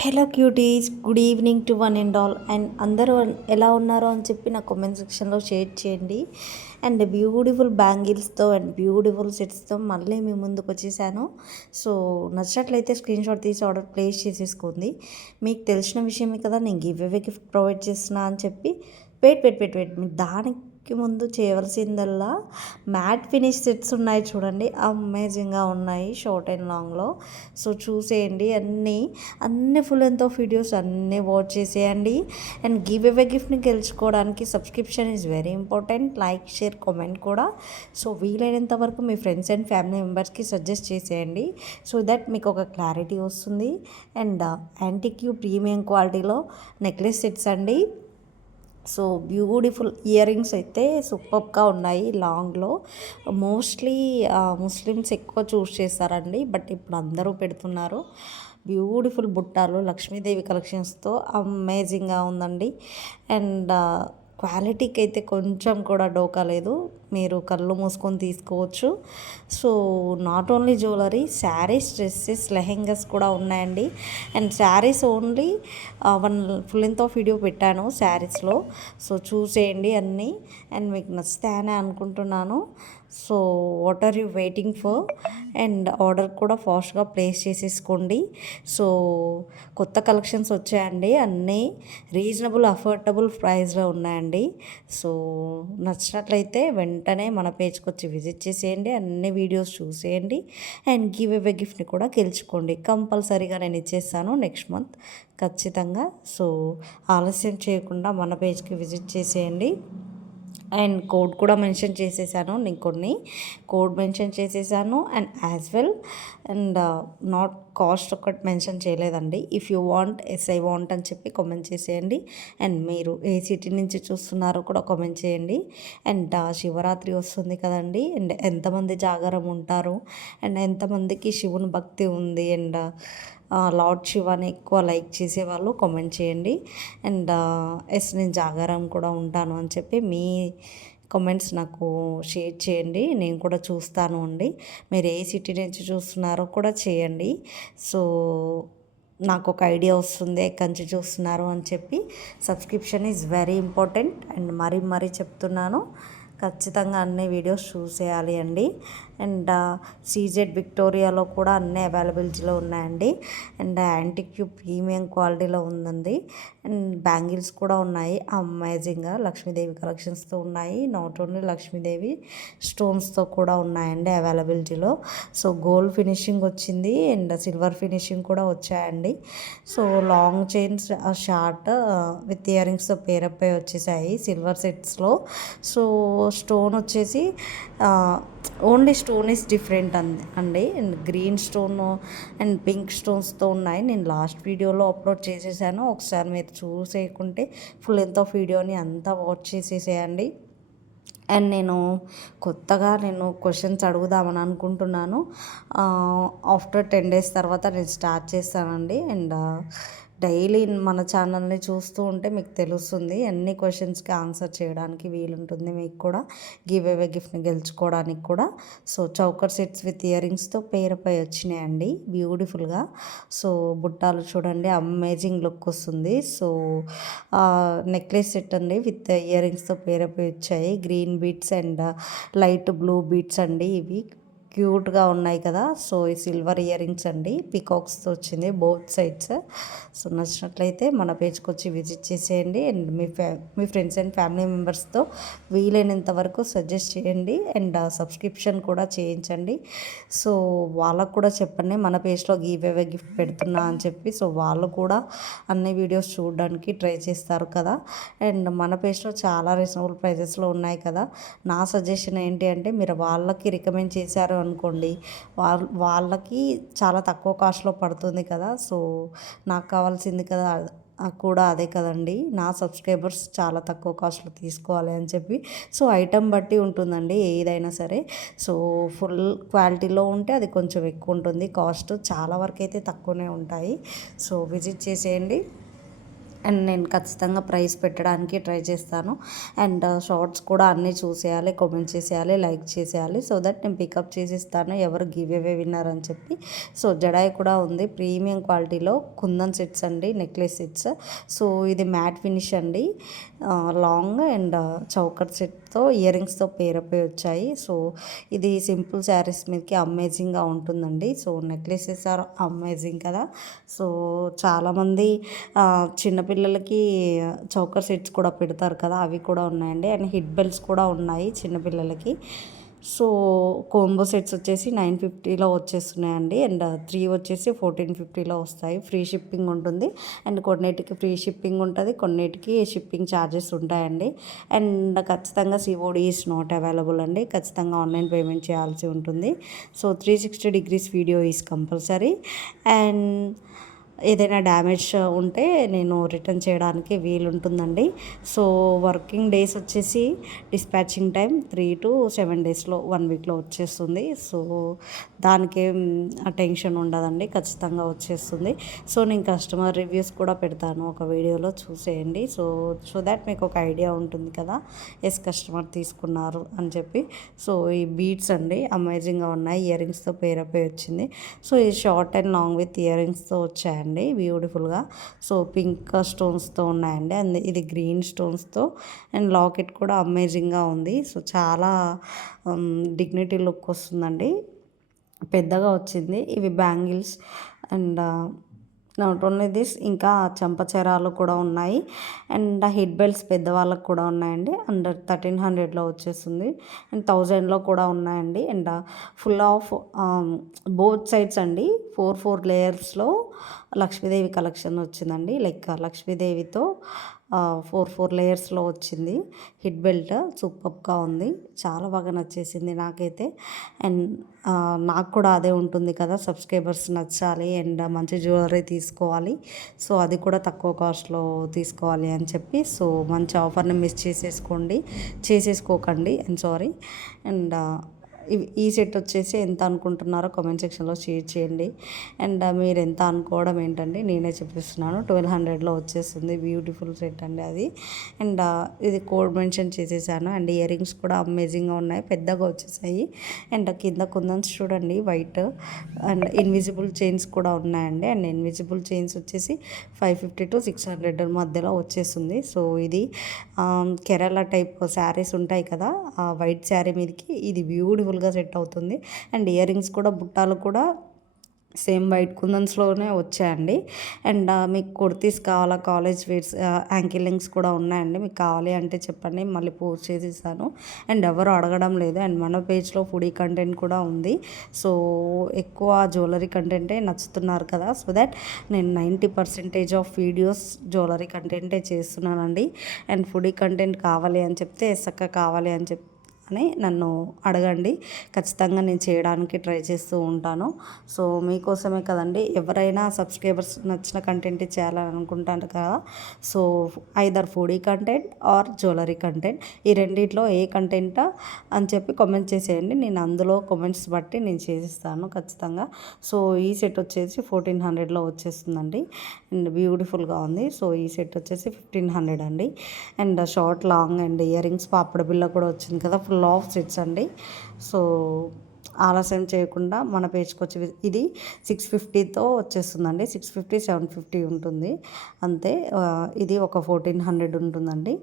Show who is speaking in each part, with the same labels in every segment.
Speaker 1: Hello cuties good evening to one and all. And అందరూ ఎలా ఉన్నారో అని చెప్పి నా కామెంట్ సెక్షన్లో షేర్ చేయండి. అండ్ బ్యూటిఫుల్ బ్యాంగిల్స్తో అండ్ బ్యూటిఫుల్ సెట్స్తో మళ్ళీ మీ ముందుకు వచ్చేసాను. సో నచ్చినట్లయితే స్క్రీన్ షాట్ తీసి ఆర్డర్ ప్లేస్ చేసేసుకుంది మీకు తెలిసిన విషయమే కదా నేను గివ్ అవే గిఫ్ట్ ప్రొవైడ్ చేస్తున్నా అని చెప్పి వెయిట్ వెయిట్ వెయిట్ వెయిట్ దానికి దానికి ముందు చేయవలసిందల్లా. మ్యాట్ ఫినిష్ సెట్స్ ఉన్నాయి చూడండి. అమేజింగ్గా ఉన్నాయి షార్ట్ అండ్ లాంగ్లో. సో చూసేయండి అన్నీ. అన్ని ఫుల్ ఎంతో వీడియోస్ అన్నీ వాచ్ చేసేయండి. అండ్ గివ్ అవే గిఫ్ట్ని గెలుచుకోవడానికి subscription is very important. Like share comment కూడా. సో వీలైనంత వరకు మీ ఫ్రెండ్స్ అండ్ ఫ్యామిలీ మెంబర్స్కి సజెస్ట్ చేసేయండి. సో దట్ మీకు ఒక క్లారిటీ వస్తుంది. అండ్ యాంటిక్యూ ప్రీమియం క్వాలిటీలో నెక్లెస్ సెట్స్ అండి. సో బ్యూటిఫుల్ ఇయర్ రింగ్స్ అయితే సూపర్గా ఉన్నాయి లాంగ్లో. మోస్ట్లీ ముస్లిమ్స్ ఎక్కువ చూస్ చేస్తారండి బట్ ఇప్పుడు అందరూ పెడుతున్నారు. బ్యూటిఫుల్ బుట్టాలు లక్ష్మీదేవి కలెక్షన్స్తో అమేజింగ్గా ఉందండి. అండ్ క్వాలిటీకి అయితే కొంచెం కూడా డోకా లేదు. మీరు కళ్ళు మూసుకొని తీసుకోవచ్చు. So not only jewellery saris dresses lehengas కూడా ఉన్నాయండి. And saris only one full length of video పెట్టాను శారీస్లో సో చూసేయండి అన్నీ. అండ్ మీకు నచ్చుతాయని అనుకుంటున్నాను. So what are you waiting for? And order కూడా ఫాస్ట్గా ప్లేస్ చేసేసుకోండి. సో కొత్త కలెక్షన్స్ వచ్చాయండి. అన్నీ రీజనబుల్ అఫోర్డబుల్ ప్రైస్లో ఉన్నాయండి. సో నచ్చినట్లయితే వెంటనే మన పేజ్కి వచ్చి విజిట్ చేసేయండి. అన్ని వీడియోస్ చూసేయండి. అండ్ గివ్ అవే గిఫ్ట్ని కూడా గెలుచుకోండి. కంపల్సరీగా నేను ఇచ్చేస్తాను నెక్స్ట్ మంత్ ఖచ్చితంగా. సో ఆలస్యం చేయకుండా మన పేజ్కి విజిట్ చేసేయండి. అండ్ కోడ్ కూడా మెన్షన్ చేసేసాను నేను కొన్ని కోడ్ మెన్షన్ చేసేసాను and as well. And not cost ఒకటి మెన్షన్ చేయలేదండి. If you want yes I want అని చెప్పి కామెంట్ చేసేయండి. అండ్ మీరు ఏ సిటీ నుంచి చూస్తున్నారో కూడా కామెంట్ చేయండి. అండ్ uh, శివరాత్రి వస్తుంది కదండి. అండ్ ఎంతమంది జాగారం ఉంటారు. అండ్ ఎంతమందికి శివుని భక్తి ఉంది. అండ్ uh, లార్డ్ శివాని ఎక్కువ లైక్ చేసేవాళ్ళు కామెంట్ చేయండి. అండ్ uh, ఎస్ నేను జాగారం కూడా ఉంటాను అని చెప్పి మీ కమెంట్స్ నాకు షేర్ చేయండి. నేను కూడా చూస్తాను అండి. మీరు ఏ సిటీ నుంచి చూస్తున్నారో కూడా చేయండి. సో నాకు ఒక ఐడియా వస్తుంది ఎక్కడి నుంచి చూస్తున్నారు అని చెప్పి. Subscription is very important and మరీ మరీ చెప్తున్నాను. ఖచ్చితంగా అన్ని వీడియోస్ చూసేయాలి అండి. అండ్ సీజెడ్ విక్టోరియాలో కూడా అన్ని అవైలబిలిటీలో ఉన్నాయండి. అండ్ యాంటిక్యూ ప్రీమియం క్వాలిటీలో ఉందండి. అండ్ బ్యాంగిల్స్ కూడా ఉన్నాయి. అమేజింగ్గా లక్ష్మీదేవి కలెక్షన్స్తో ఉన్నాయి. నాట్ ఓన్లీ లక్ష్మీదేవి స్టోన్స్తో కూడా ఉన్నాయండి అవైలబిలిటీలో. సో గోల్డ్ ఫినిషింగ్ వచ్చింది. అండ్ సిల్వర్ ఫినిషింగ్ కూడా వచ్చాయండి. So long chains short with ఇయరింగ్స్తో రింగ్స్తో పేరప్పై వచ్చేసాయి సిల్వర్ సెట్స్లో. సో స్టోన్ వచ్చేసి ఓన్లీ స్టోన్ ఇస్ డిఫరెంట్ అండి. అండి and green stone and pink స్టోన్స్తో ఉన్నాయి. నేను లాస్ట్ వీడియోలో అప్లోడ్ చేసేసాను. ఒకసారి మీరు చూసేయకుంటే ఫుల్ ఎంత ఆఫ్ వీడియోని అంతా వాచ్ చేసేసేయండి. అండ్ నేను కొత్తగా నేను క్వశ్చన్స్ అడుగుదామని అనుకుంటున్నాను. ఆఫ్టర్ టెన్ డేస్ తర్వాత నేను స్టార్ట్ చేస్తానండి. అండ్ డైలీ మన ఛానల్ని చూస్తూ ఉంటే మీకు తెలుస్తుంది అన్ని క్వశ్చన్స్కి ఆన్సర్ చేయడానికి వీలుంటుంది మీకు కూడా. గివ్ అవే గిఫ్ట్ని గెలుచుకోవడానికి కూడా. సో చౌకర్ సెట్స్ విత్ ఇయరింగ్స్తో పేరుపై వచ్చినాయండి. బ్యూటిఫుల్గా. సో బుట్టాలు చూడండి అమేజింగ్ లుక్ వస్తుంది. సో నెక్లెస్ సెట్ అండి విత్ ఇయరింగ్స్తో పేరుపై వచ్చాయి. Green beads and light blue beads అండి ఇవి. క్యూట్గా ఉన్నాయి కదా. సో ఈ సిల్వర్ ఇయర్ రింగ్స్ అండి. పికాక్స్తో వచ్చింది బోత్ సైడ్స్. సో నచ్చినట్లయితే మన పేజ్కి వచ్చి విజిట్ చేసేయండి. అండ్ మీ ఫ్యా మీ ఫ్రెండ్స్ అండ్ ఫ్యామిలీ మెంబర్స్తో వీలైనంత వరకు సజెస్ట్ చేయండి. అండ్ సబ్స్క్రిప్షన్ కూడా చేయించండి. సో వాళ్ళకు కూడా చెప్పండి మన పేజ్లో గివ్ గిఫ్ట్ పెడుతున్నా అని చెప్పి. సో వాళ్ళు కూడా అన్ని వీడియోస్ చూడడానికి ట్రై చేస్తారు కదా. అండ్ మన పేజ్లో చాలా రీజనబుల్ ప్రైజెస్లో ఉన్నాయి కదా. నా సజెషన్ ఏంటి అంటే మీరు వాళ్ళకి రికమెండ్ చేశారు అనుకోండి. వాళ్ళ వాళ్ళకి చాలా తక్కువ కాస్ట్లో పడుతుంది కదా. సో నాకు కావాల్సింది కదా కూడా అదే కదండి. నా సబ్స్క్రైబర్స్ చాలా తక్కువ కాస్ట్లో తీసుకోవాలి అని చెప్పి. సో ఐటెం బట్టి ఉంటుందండి ఏదైనా సరే. సో ఫుల్ క్వాలిటీలో ఉంటే అది కొంచెం ఎక్కువ ఉంటుంది. కాస్ట్ చాలా వరకు అయితే తక్కువనే ఉంటాయి. సో విజిట్ చేసేయండి. అండ్ నేను ఖచ్చితంగా ప్రైస్ పెట్టడానికి ట్రై చేస్తాను. అండ్ షార్ట్స్ కూడా అన్నీ చూసేయాలి కామెంట్ చేసేయాలి లైక్ చేసేయాలి సో దట్ నేను పికప్ చేసిస్తాను. ఎవరు గివ్ అవే విన్నర్ అని చెప్పి. సో జడాయి కూడా ఉంది. ప్రీమియం క్వాలిటీలో కుందన్ సెట్స్ అండి నెక్లెస్ సెట్స్. సో ఇది మ్యాట్ ఫినిష్ అండి. లాంగ్ అండ్ uh, చౌకట్ సెట్తో ఇయర్ రింగ్స్తో పేరపై వచ్చాయి. సో ఇది సింపుల్ శారీస్ మీదకి అమేజింగ్గా ఉంటుందండి. సో నెక్లెసెస్ ఆర్ అమేజింగ్ కదా. సో చాలామంది చిన్నపిల్లలకి చౌకర్ సెట్స్ కూడా పెడతారు కదా. అవి కూడా ఉన్నాయండి. అండ్ హిట్ బెల్ట్స్ కూడా ఉన్నాయి చిన్నపిల్లలకి సో కోంబో సెట్స్ వచ్చేసి నైన్ ఫిఫ్టీలో వచ్చేస్తున్నాయండి. అండ్ త్రీ వచ్చేసి ఫోర్టీన్ ఫిఫ్టీలో వస్తాయి. ఫ్రీ షిప్పింగ్ ఉంటుంది. అండ్ కొన్నిటికి ఫ్రీ షిప్పింగ్ ఉంటుంది. కొన్నిటికి షిప్పింగ్ ఛార్జెస్ ఉంటాయండి. అండ్ ఖచ్చితంగా సిఓడి ఈస్ నాట్ అవైలబుల్ అండి. ఖచ్చితంగా ఆన్లైన్ పేమెంట్ చేయాల్సి ఉంటుంది. So three sixty degrees video is compulsory and ఏదైనా డ్యామేజ్ ఉంటే నేను రిటర్న్ చేయడానికి వీలుంటుందండి. సో వర్కింగ్ డేస్ వచ్చేసి dispatching time three to seven డేస్లో వన్ వీక్లో వచ్చేస్తుంది. సో దానికి టెన్షన్ ఉండదండి ఖచ్చితంగా వచ్చేస్తుంది. సో నేను కస్టమర్ రివ్యూస్ కూడా పెడతాను ఒక వీడియోలో చూసేయండి. సో సో దాట్ మీకు ఒక ఐడియా ఉంటుంది కదా ఎస్ కస్టమర్ తీసుకున్నారు అని చెప్పి. సో ఈ బీట్స్ అండి అమేజింగ్గా ఉన్నాయి ఇయర్ రింగ్స్తో పేరపై వచ్చింది. సో ఈ short and long with year రింగ్స్తో వచ్చాయండి. ఉన్నాయండి బ్యూటిఫుల్గా సో పింక్ స్టోన్స్తో ఉన్నాయండి. అండ్ ఇది గ్రీన్ స్టోన్స్తో. అండ్ లాకెట్ కూడా అమేజింగ్గా ఉంది. సో చాలా డిగ్నిటీ లుక్ వస్తుందండి. పెద్దగా వచ్చింది. ఇవి bangles. And not only this ఇంకా చంపచరాలు కూడా ఉన్నాయి. అండ్ హిట్ బెల్ట్స్ పెద్దవాళ్ళకు కూడా ఉన్నాయండి. అండర్ థర్టీన్ హండ్రెడ్లో వచ్చేస్తుంది. అండ్ థౌజండ్లో కూడా ఉన్నాయండి. And full of both sides అండి. ఫోర్ ఫోర్ లేయర్స్లో లక్ష్మీదేవి కలెక్షన్ వచ్చిందండి. లైక్ uh, లక్ష్మీదేవితో ఫోర్ ఫోర్ లేయర్స్లో వచ్చింది. హిట్ బెల్ట్ సూపర్గా ఉంది. చాలా బాగా నచ్చేసింది నాకైతే. అండ్ నాకు కూడా అదే ఉంటుంది కదా సబ్స్క్రైబర్స్ నచ్చాలి అండ్ మంచి జ్యువెలరీ తీసుకోవాలి. సో అది కూడా తక్కువ కాస్ట్లో తీసుకోవాలి అని చెప్పి సో మంచి ఆఫర్ని మిస్ చేసేసుకోండి చేసేసుకోకండి. And sorry. అండ్ ఈ సెట్ వచ్చేసి ఎంత అనుకుంటున్నారో కామెంట్ సెక్షన్లో షేర్ చేయండి. అండ్ uh, మీరు ఎంత అనుకోవడం ఏంటండి నేనే చెప్పిస్తున్నాను. ట్వెల్వ్ హండ్రెడ్లో వచ్చేస్తుంది బ్యూటిఫుల్ సెట్ అండి అది. అండ్ uh, ఇది కోడ్ మెన్షన్ చేసేసాను. అండ్ ఇయర్ రింగ్స్ కూడా అమేజింగ్గా ఉన్నాయి. పెద్దగా వచ్చేసాయి. అండ్ uh, కింద కుందన్స్ చూడండి. వైట్ అండ్ ఇన్విజిబుల్ చైన్స్ కూడా ఉన్నాయండి. అండ్ ఇన్విజిబుల్ చైన్స్ వచ్చేసి five fifty to six hundred మధ్యలో వచ్చేస్తుంది సో ఇది కేరళ టైప్ శారీస్ ఉంటాయి కదా. ఆ వైట్ శారీ మీదకి ఇది బ్యూటిఫుల్ సింపుల్గా సెట్ అవుతుంది. అండ్ ఇయర్ రింగ్స్ కూడా బుట్టాలు కూడా సేమ్ వైట్ కుందన్స్లోనే వచ్చాయండి. అండ్ మీకు కుర్తీస్ కావాలా కాలేజ్ వేర్స్ యాంకిల్ లింక్స్ కూడా ఉన్నాయండి. మీకు కావాలి అంటే చెప్పండి మళ్ళీ పోస్ట్ చేసేసాను. అండ్ ఎవరు అడగడం లేదు. అండ్ మన పేజ్లో ఫుడీ కంటెంట్ కూడా ఉంది. సో ఎక్కువ జ్యువెలరీ కంటెంటే నచ్చుతున్నారు కదా. సో దట్ నేను ninety percentage of videos jewellery కంటెంటే చేస్తున్నానండి. అండ్ ఫుడీ కంటెంట్ కావాలి అని చెప్తే ఎస్సక్క కావాలి అని చెప్తే అని నన్ను అడగండి. ఖచ్చితంగా నేను చేయడానికి ట్రై చేస్తూ ఉంటాను. సో మీకోసమే కదండి. ఎవరైనా సబ్స్క్రైబర్స్ నచ్చిన కంటెంట్ చేయాలని అనుకుంటాను కదా. So either foodie content or jewellery content. ఈ రెండిట్లో ఏ కంటెంట్ అని చెప్పి కామెంట్ చేసేయండి. నేను అందులో కామెంట్స్ బట్టి నేను చేసిస్తాను ఖచ్చితంగా. సో ఈ సెట్ వచ్చేసి ఫోర్టీన్ హండ్రెడ్లో వచ్చేస్తుందండి. అండ్ బ్యూటిఫుల్గా ఉంది. సో ఈ సెట్ వచ్చేసి ఫిఫ్టీన్ హండ్రెడ్ అండి. And short long and earrings పాపడ బిల్ల కూడా వచ్చింది కదా. ఫుల్ ఫుల్ ఆఫ్ సెట్స్ అండి. సో ఆలస్యం చేయకుండా మన పేజ్కి వచ్చి ఇది సిక్స్ ఫిఫ్టీతో వచ్చేస్తుందండి. సిక్స్ ఫిఫ్టీ సెవెన్ ఫిఫ్టీ ఉంటుంది. అంతే ఇది ఒక ఫోర్టీన్ హండ్రెడ్ ఉంటుందండి.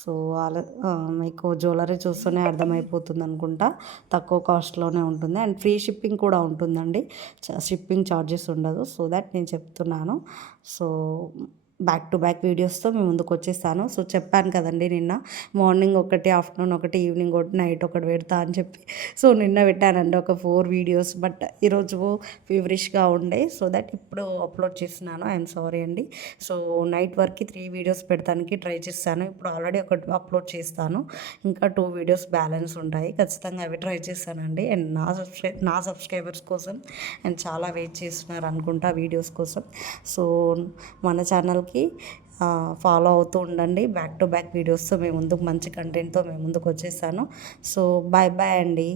Speaker 1: సో ఆల మీకు జ్యువెలరీ చూస్తూనే అర్థమైపోతుంది అనుకుంటా. తక్కువ కాస్ట్లోనే ఉంటుంది. అండ్ ఫ్రీ షిప్పింగ్ కూడా ఉంటుందండి. షిప్పింగ్ ఛార్జెస్ ఉండదు. సో దట్ నేను చెప్తున్నాను. సో బ్యాక్ టు బ్యాక్ వీడియోస్తో మేము ముందుకు వచ్చేస్తాను సో చెప్పాను కదండి నిన్న మార్నింగ్ ఒకటి ఆఫ్టర్నూన్ ఒకటి ఈవినింగ్ ఒకటి నైట్ ఒకటి పెడతా అని చెప్పి. సో నిన్న పెట్టానండి ఒక ఫోర్ వీడియోస్ బట్ ఈరోజు ఫీవరిష్గా ఉండే. సో దట్ ఇప్పుడు అప్లోడ్ చేస్తున్నాను ఐఎమ్ సారీ అండి. సో నైట్ వరకు త్రీ వీడియోస్ పెడతానికి ట్రై చేస్తాను ఇప్పుడు ఆల్రెడీ ఒకటి అప్లోడ్ చేస్తాను. ఇంకా టూ వీడియోస్ బ్యాలెన్స్ ఉంటాయి. ఖచ్చితంగా అవి ట్రై చేస్తానండి అండ్ నా సబ్స్క్రై నా సబ్స్క్రైబర్స్ కోసం. అండ్ చాలా వెయిట్ చేస్తున్నారు అనుకుంటా వీడియోస్ కోసం. సో మన ఛానల్ ఛానల్కి ఫాలో అవుతూ ఉండండి. బ్యాక్ టు బ్యాక్ వీడియోస్తో మేము ముందుకు మంచి కంటెంట్తో మేము ముందుకు వచ్చేసాను. సో బాయ్ బాయ్ అండి.